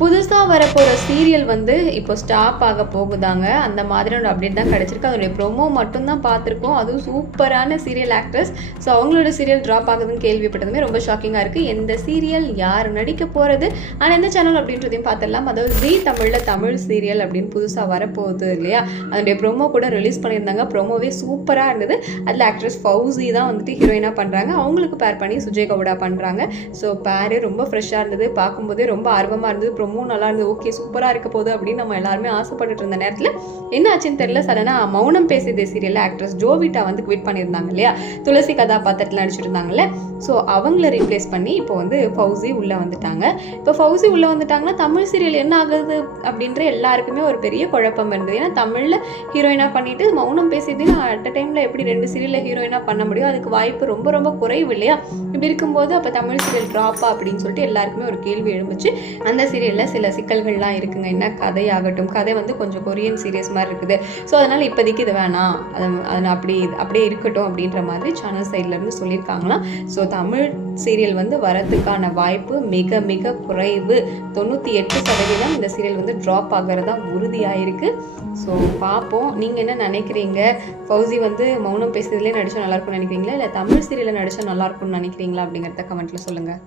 புதுசா வரப்போற சீரியல் வந்து இப்போ ஸ்டாப் ஆக போகுதாங்க. அந்த மாதிரியான அப்டேட் தான் கிடைச்சிருக்கு. அதோடைய ப்ரோமோ மட்டும் தான் பார்த்துருக்கோம். அதுவும் சூப்பரான சீரியல் ஆக்ட்ரஸ். ஸோ அவங்களோட சீரியல் ட்ராப் ஆகுதுன்னு கேள்விப்பட்டதுமே ரொம்ப ஷாக்கிங்காக இருக்குது. எந்த சீரியல், யார் நடிக்க போகிறது, ஆனால் எந்த சேனல் அப்படின்றதையும் பார்த்துடலாம். அதாவது ஜீ தமிழில் தமிழ் சீரியல் அப்படின்னு புதுசாக வரப்போகுது இல்லையா, அதனுடைய ப்ரோமோ கூட ரிலீஸ் பண்ணியிருந்தாங்க. ப்ரோமோவே சூப்பராக இருந்தது. அதில் ஆக்ட்ரஸ் ஃபௌசி தான் வந்துட்டு ஹீரோயினாக பண்ணுறாங்க. அவங்களுக்கு பேர் பண்ணி சுஜய் கவுடா பண்ணுறாங்க. ஸோ பேரே ரொம்ப ஃப்ரெஷ்ஷாக இருந்தது. பார்க்கும்போதே ரொம்ப ஆர்வமாக இருந்தது. ப்ரோமோ நல்லா இருந்தது. ஓகே, சூப்பராக இருக்க போகுது அப்படின்னு நம்ம எல்லாருமே ஆசைப்பட்டுட்டு இருந்த நேரத்தில் என்ன ஆச்சுன்னு தெரியல. சடனாக மௌனம் பேசியதே சீரியலில் ஆக்ட்ரஸ் ஜோவிட்டா வந்து குவிட் பண்ணியிருந்தாங்க இல்லையா, துளசி கதாபாத்திரத்தில் நடிச்சிட்டு இருந்தாங்கல்ல. ஸோ அவங்கள ரீப்ளேஸ் பண்ணி இப்போ வந்து ஃபௌசி உள்ளே வந்துட்டாங்க. இப்போ ஃபௌசி உள்ளே வந்துட்டாங்கன்னா தமிழ் சீரியல் என்ன ஆகுது அப்படின்ற எல்லாருக்குமே ஒரு பெரிய குழப்பம் இருந்தது. ஏன்னா தமிழில் ஹீரோயினாக பண்ணிட்டு மௌனம் பேசியதையும் அட் அ டைமில் எப்படி 2 சீரியலில் ஹீரோயினாக பண்ண முடியும்? அதுக்கு வாய்ப்பு ரொம்ப ரொம்ப குறைவு இல்லையா? இப்படி இருக்கும்போது அப்போ தமிழ் சீரியல் ட்ராப்பா அப்படின்னு சொல்லிட்டு எல்லாருக்குமே ஒரு கேள்வி எழுந்துச்சு. அந்த சீரியலில் சில சிக்கல்கள்லாம் இருக்குங்க. என்ன கதையாகட்டும், கதை வந்து கொஞ்சம் கொரியன் சீரியஸ் மாதிரி இருக்குது. ஸோ அதனால் இப்போதைக்கு இது வேணாம், அது அப்படியே இருக்கட்டும் அப்படின்ற மாதிரி சேனல் சைட்லேருந்து சொல்லியிருக்காங்களாம். ஸோ தமிழ் சீரியல் வந்து வரதுக்கான வாய்ப்பு மிக மிக குறைவு. 98% இந்த சீரியல் வந்து ட்ராப் ஆகிறதா உறுதியாயிருக்கு. ஸோ பார்ப்போம். நீங்கள் என்ன நினைக்கிறீங்க? ஃபௌசி வந்து மௌனம் பேசுறதுலேயே நடித்தா நல்லாயிருக்கும்னு நினைக்கிறீங்களா, இல்லை தமிழ் சீரியலில் நடித்தா நல்லாயிருக்கும்னு நினைக்கிறீங்களா அப்படிங்கிறத கமெண்ட்டில் சொல்லுங்கள்.